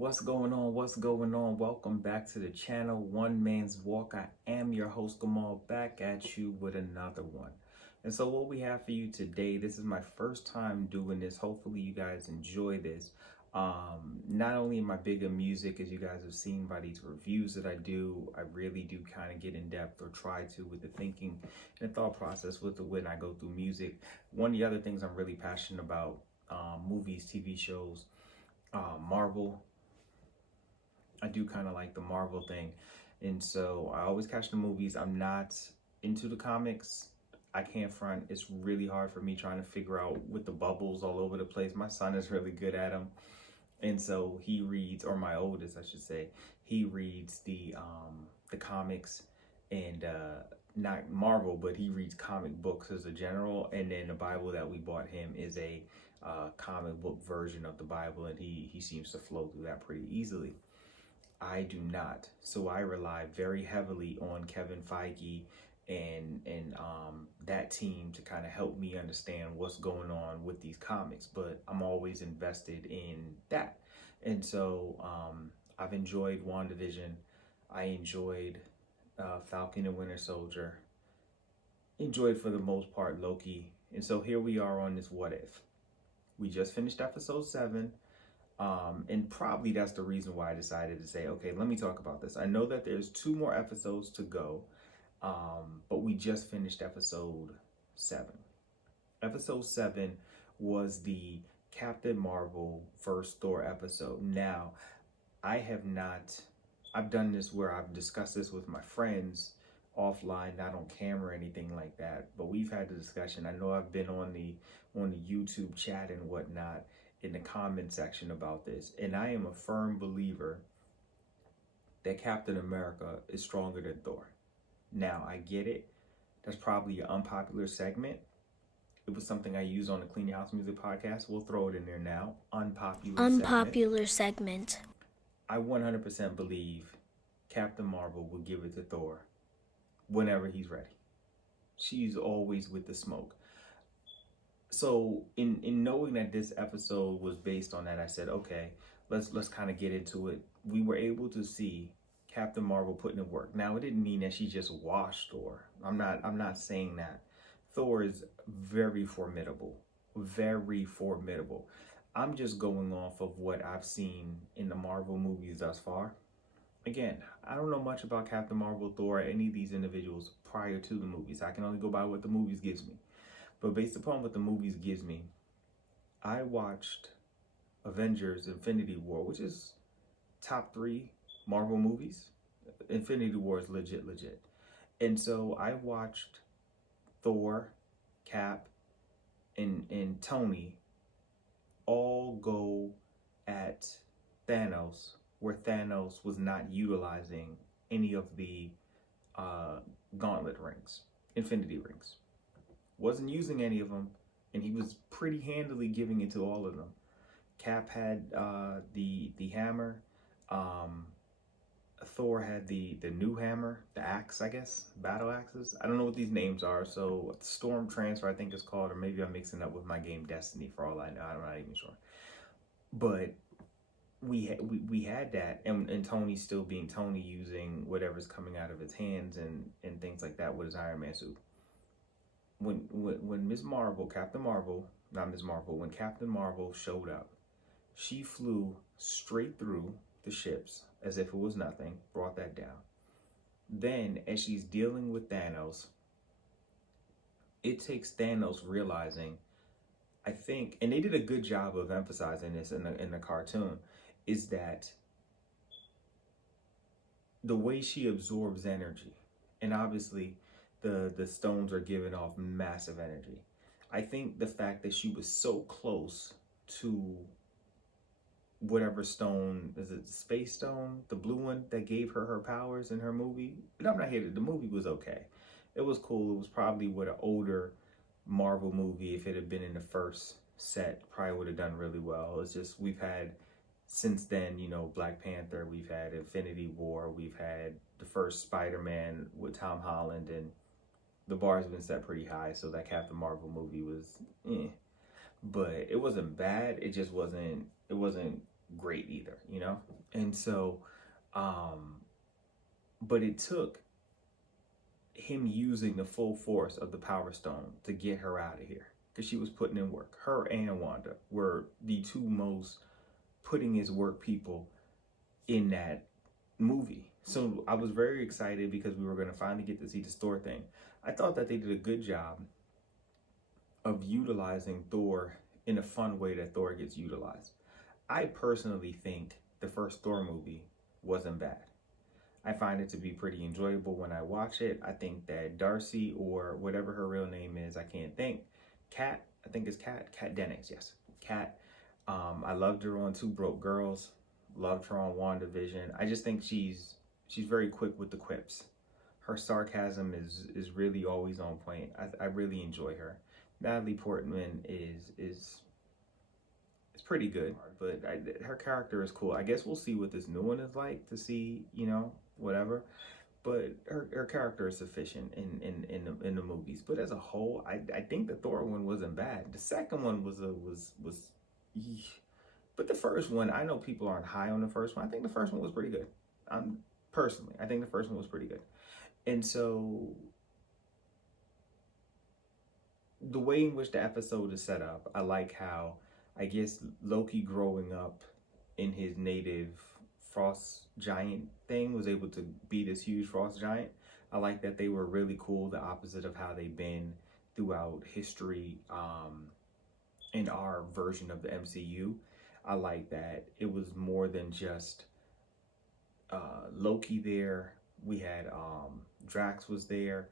What's going on? What's going on? Welcome back to the channel, One Man's Walk. I am your host, Gamal, back at you with another one. And so what we have for you today, this is my first time doing this. Hopefully you guys enjoy this. Not only am I big on music, as you guys have seen by these reviews that I do, I really do kind of get in depth or try to with the thinking and thought process with when I go through music. One of the other things I'm really passionate about, movies, TV shows, Marvel. I do kind of like the Marvel thing. And so I always catch the movies. I'm not into the comics. I can't front. It's really hard for me trying to figure out with the bubbles all over the place. My son is really good at them. And so he reads, or my oldest, I should say, he reads the comics and not Marvel, but he reads comic books as a general. And then the Bible that we bought him is a comic book version of the Bible, and he seems to flow through that pretty easily. I do not. So I rely very heavily on Kevin Feige and that team to kind of help me understand what's going on with these comics. But I'm always invested in that. And so I've enjoyed WandaVision. I enjoyed Falcon and Winter Soldier. Enjoyed, for the most part, Loki. And so here we are on this What If. We just finished episode 7. And probably that's the reason why I decided to say, okay, let me talk about this. I know that there's 2 more episodes to go, but we just finished episode 7. Episode 7 was the Captain Marvel vs. Thor episode. Now, I've done this where I've discussed this with my friends offline, not on camera or anything like that, but we've had the discussion. I know I've been on the YouTube chat and whatnot, in the comment section about this, and I am a firm believer that Captain America is stronger than Thor. Now, I get it. That's probably an unpopular segment. It was something I used on the Clean Your House Music podcast. We'll throw it in there now. Unpopular segment. I 100% believe Captain Marvel will give it to Thor whenever he's ready. She's always with the smoke. So in knowing that this episode was based on that, I said, okay, let's kind of get into it. We were able to see Captain Marvel putting in work. Now, it didn't mean that she just washed Thor. I'm not saying that. Thor is very formidable, very formidable. I'm just going off of what I've seen in the Marvel movies thus far. Again, I don't know much about Captain Marvel, Thor, or any of these individuals prior to the movies. I can only go by what the movies gives me. But based upon what the movies gives me, I watched Avengers Infinity War, which is top 3 Marvel movies. Infinity War is legit. And so I watched Thor, Cap, and Tony all go at Thanos, where Thanos was not utilizing any of the gauntlet rings, Infinity Rings. Wasn't using any of them, and he was pretty handily giving it to all of them. Cap had the hammer. Thor had the new hammer, the axe, I guess, battle axes. I don't know what these names are. So Storm Transfer, I think it's called, or maybe I'm mixing up with my game Destiny for all I know. I'm not even sure. But we had that, and Tony still being Tony, using whatever's coming out of his hands and things like that with his Iron Man suit. When Ms. Marvel, Captain Marvel, not Ms. Marvel, when Captain Marvel showed up, she flew straight through the ships as if it was nothing, brought that down. Then, as she's dealing with Thanos, it takes Thanos realizing, I think, and they did a good job of emphasizing this in the cartoon, is that the way she absorbs energy, and obviously the stones are giving off massive energy. I think the fact that she was so close to whatever stone, is it the space stone, the blue one that gave her powers in her movie? I'm not here. The movie was okay. It was cool. It was probably what an older Marvel movie, if it had been in the first set, probably would have done really well. It's just, we've had since then, Black Panther, we've had Infinity War, we've had the first Spider-Man with Tom Holland, and the bar's been set pretty high, so that Captain Marvel movie was but it wasn't bad. It just wasn't great either, you know? And so, but it took him using the full force of the Power Stone to get her out of here because she was putting in work. Her and Wanda were the two most putting his work people in that movie. So I was very excited because we were going to finally get to see the Thor thing. I thought that they did a good job of utilizing Thor in a fun way that Thor gets utilized. I personally think the first Thor movie wasn't bad. I find it to be pretty enjoyable when I watch it. I think that Darcy, or whatever her real name is, I can't think, Kat, I think it's Kat Dennings, yes, Kat. I loved her on Two Broke Girls, loved her on WandaVision. I just think she's very quick with the quips. Her sarcasm is really always on point. I really enjoy her. Natalie Portman is pretty good, but her character is cool. I guess we'll see what this new one is like to see, you know, whatever. But her character is sufficient in the movies. But as a whole, I think the Thor one wasn't bad. The second one was but the first one, I know people aren't high on the first one. I think the first one was pretty good. Personally, I think the first one was pretty good. And so the way in which the episode is set up, I like how, I guess, Loki growing up in his native frost giant thing was able to be this huge frost giant. I like that they were really cool, the opposite of how they've been throughout history in our version of the MCU. I like that it was more than just Loki there. We had Drax was there.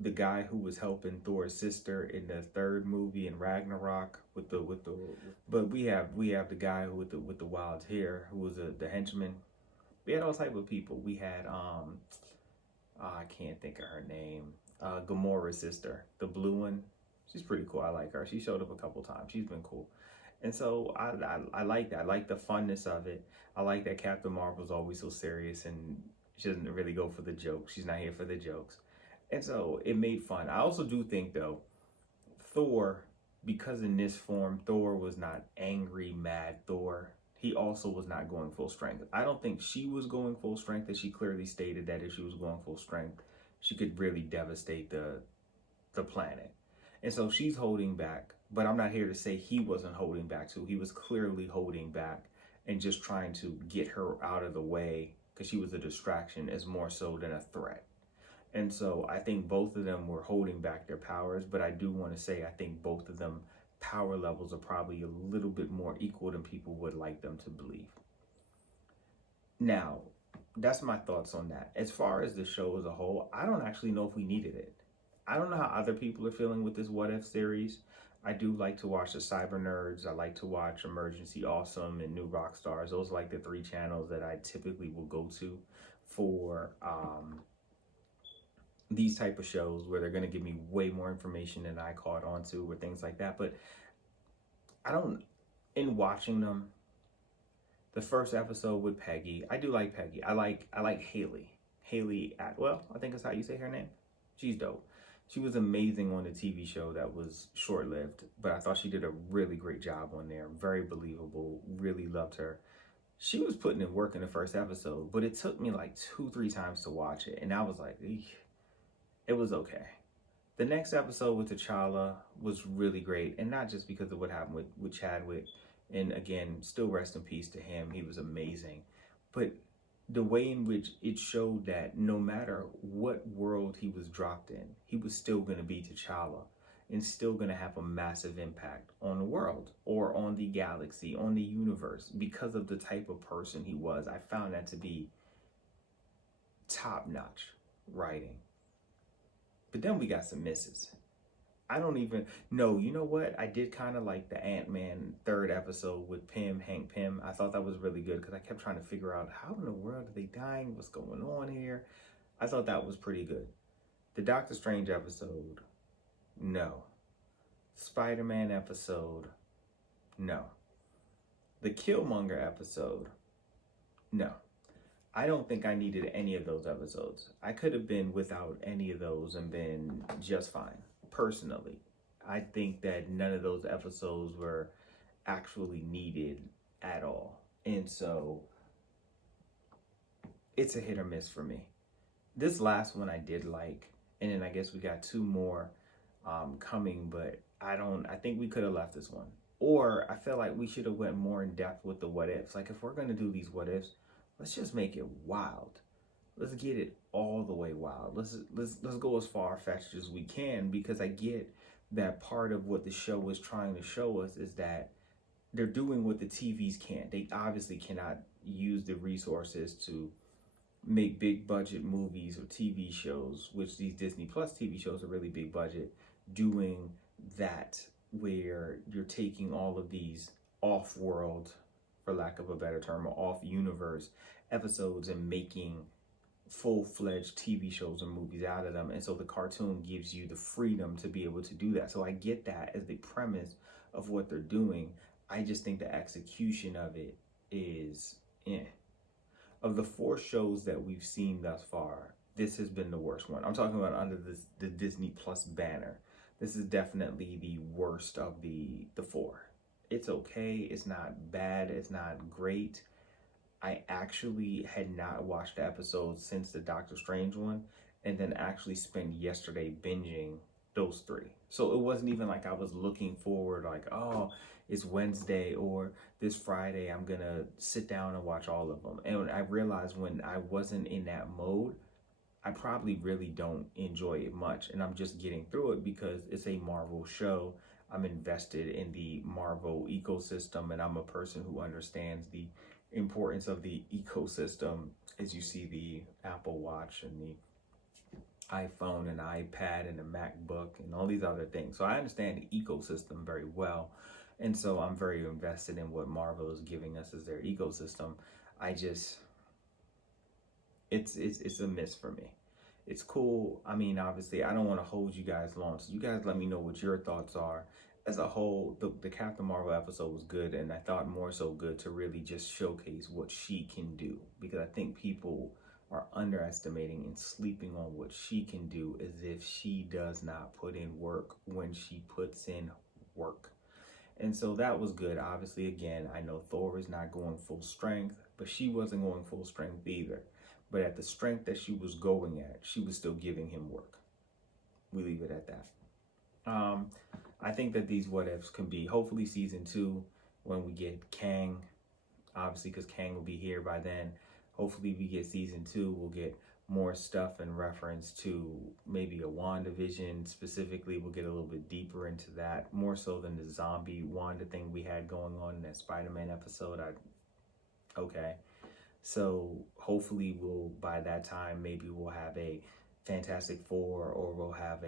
The guy who was helping Thor's sister in the third movie in Ragnarok but we have the guy with the wild hair who was the henchman. We had all type of people. We had I can't think of her name. Gamora's sister, the blue one. She's pretty cool. I like her. She showed up a couple times. She's been cool. And so I like that. I like the funness of it. I like that Captain Marvel's always so serious and she doesn't really go for the jokes. She's not here for the jokes. And so it made fun. I also do think, though, Thor, because in this form, Thor was not angry, mad Thor. He also was not going full strength. I don't think she was going full strength, and she clearly stated that if she was going full strength, she could really devastate the planet. And so she's holding back, but I'm not here to say he wasn't holding back too. He was clearly holding back and just trying to get her out of the way because she was a distraction as more so than a threat. And so I think both of them were holding back their powers, but I do want to say I think both of them power levels are probably a little bit more equal than people would like them to believe. Now, that's my thoughts on that. As far as the show as a whole, I don't actually know if we needed it. I don't know how other people are feeling with this What If series. I do like to watch the Cyber Nerds. I like to watch Emergency Awesome and New Rock Stars. Those are like the three channels that I typically will go to for these type of shows where they're going to give me way more information than I caught on to or things like that. But in watching them, the first episode with Peggy, I do like Peggy. I like Haley Atwell, I think is how you say her name. She's dope. She was amazing on the TV show that was short-lived, but I thought she did a really great job on there. Very believable. Really loved her. She was putting in work in the first episode, but it took me like 2-3 times to watch it, and I was like, eek. It was okay. The next episode with T'Challa was really great, and not just because of what happened with Chadwick. And again, still rest in peace to him. He was amazing. But the way in which it showed that no matter what world he was dropped in, he was still going to be T'Challa and still going to have a massive impact on the world or on the galaxy, on the universe, because of the type of person he was. I found that to be top-notch writing. But then we got some misses. I don't even know. You know what? I did kind of like the Ant-Man third episode with Hank Pym. I thought that was really good because I kept trying to figure out how in the world are they dying? What's going on here? I thought that was pretty good. The Doctor Strange episode, no. Spider-Man episode, no. The Killmonger episode, no. I don't think I needed any of those episodes. I could have been without any of those and been just fine, personally. I think that none of those episodes were actually needed at all. And so it's a hit or miss for me. This last one I did like, and then I guess we got two more coming, but I think we could have left this one. Or I feel like we should have went more in depth with the what ifs. Like if we're gonna do these what ifs, let's just make it wild. Let's get it all the way wild. Let's go as far fetched as we can, because I get that part of what the show is trying to show us is that they're doing what the TVs can't. They obviously cannot use the resources to make big budget movies or TV shows, which these Disney Plus TV shows are really big budget, doing that where you're taking all of these off world, for lack of a better term, or off universe episodes and making full-fledged TV shows and movies out of them. And so the cartoon gives you the freedom to be able to do that. So I get that as the premise of what they're doing. I just think the execution of it is Of the 4 shows that we've seen thus far, this has been the worst one. I'm talking about under the Disney Plus banner. This is definitely the worst of the 4. It's okay. It's not bad. It's not great. I actually had not watched the episode since the Doctor Strange one, and then actually spent yesterday binging those 3. So it wasn't even like I was looking forward, like, oh, it's Wednesday or this Friday, I'm gonna sit down and watch all of them. And I realized when I wasn't in that mode, I probably really don't enjoy it much. And I'm just getting through it because it's a Marvel show. I'm invested in the Marvel ecosystem, and I'm a person who understands the importance of the ecosystem as you see the Apple Watch and the iPhone and iPad and the MacBook and all these other things. So I understand the ecosystem very well. And so I'm very invested in what Marvel is giving us as their ecosystem. It's a miss for me. It's cool. I mean, obviously, I don't want to hold you guys long. So you guys let me know what your thoughts are. As a whole, the Captain Marvel episode was good, and I thought more so good to really just showcase what she can do, because I think people are underestimating and sleeping on what she can do, as if she does not put in work when she puts in work. And so that was good. Obviously, again, I know Thor is not going full strength, but she wasn't going full strength either. But at the strength that she was going at, she was still giving him work. We leave it at that. I think that these what ifs can be hopefully season 2 when we get Kang, obviously, because Kang will be here by then. Hopefully we get season 2. We'll get more stuff in reference to maybe a WandaVision specifically. We'll get a little bit deeper into that, more so than the zombie Wanda thing we had going on in that Spider-Man episode. Okay. So hopefully by that time, maybe we'll have a Fantastic Four, or we'll have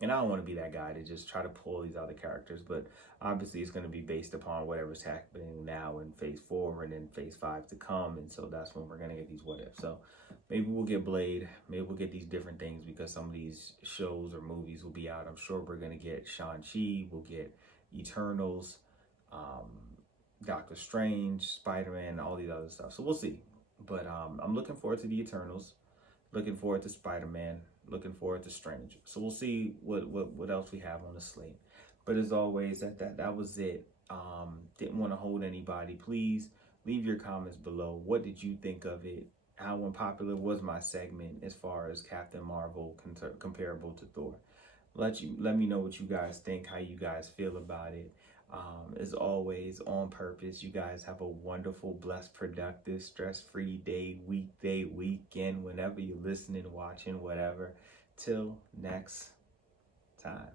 and I don't want to be that guy to just try to pull these other characters, but obviously it's going to be based upon whatever's happening now in phase 4 and then phase 5 to come. And so that's when we're going to get these what ifs. So maybe we'll get Blade, maybe we'll get these different things, because some of these shows or movies will be out. I'm sure we're going to get Shang-Chi, we'll get Eternals, Doctor Strange, Spider-Man, all these other stuff. So we'll see. But I'm looking forward to the Eternals, looking forward to Spider-Man, looking forward to Strange. So we'll see what else we have on the slate. But as always, that was it. Didn't want to hold anybody. Please leave your comments below. What did you think of it? How unpopular was my segment as far as Captain Marvel comparable to Thor? Let me know what you guys think, how you guys feel about it. As always, on purpose, you guys have a wonderful, blessed, productive, stress-free day, weekday, weekend, whenever you're listening, watching, whatever. Till next time.